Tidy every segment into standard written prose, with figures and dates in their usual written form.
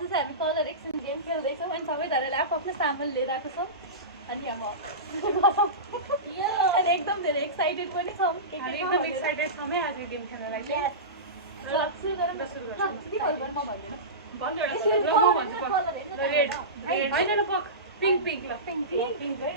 आज चाहिँ हामी कलर एक्सचेन्ज गेम खेल्दैछौँ अनि सबैजनाले आफ्नो सामान लिएर आएको छौँ अनि अब अनि एकदम धेरै एक्साइटेड पनि छौँ हामी एकदम एक्साइटेड छौँ है आज गेम खेल्नलाई चाहिँ सुरु गरौँ म भन्दिनँ रेड होइन ल पक पिङ्क पिङ्क ल पिङ्क है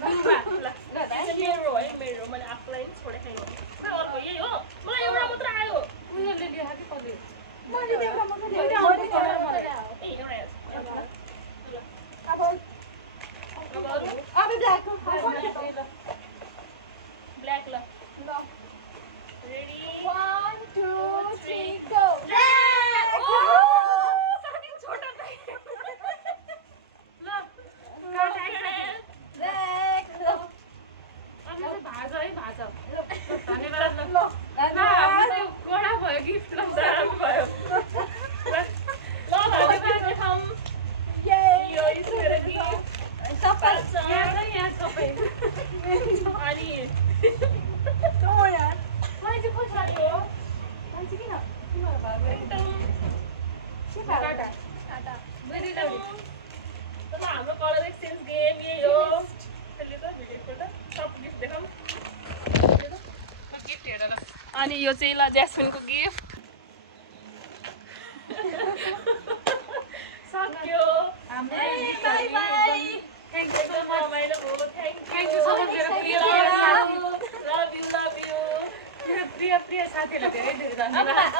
ल मेरो है मेरो मैले आफूलाई नि छोडे खाइनु खै अर्को यही हो मलाई एउटा मात्र आयो उनीहरूले ल्याएको कि कसले मैले देख्दा म ए एउटा आयो ल अब अब अरू अब ब्ल्याक ब्ल्याक ल ल रेडी 1 2 3 गो साकिन छोटा चाहिए ल काट आइसक्यो ब्ल्याक ल अब चाहिँ भाज है भाज धन्यवाद ल ल हाम्रो त्यो कडा भयो गिफ्ट ल दाम भयो ल धन्यवाद देखाउँ ये यो इसमेर गिफ्ट सबै यहाँ सबै अनि हो यार मलाई चाहिँ कस्तो लाग्यो मान्छे किन किन भयो एकदम के भयो काटा काटा very ल हाम्रो कलर एक्सचेन्ज गेम यही हो त्यसले त भिडियोको त सब गिफ्ट देखाउँ गिफ्ट हेरेर अनि यो चाहिँ ल ज्यास्मिनको गिफ्ट सक्यो हाम्रो by by thank you so एकदम मच रमाइलो हो थ्याङ्क यू सो मच मेरो प्रिय लभ यु मेरो प्रिय साथीहरूलाई धेरै धेरै धन्यवाद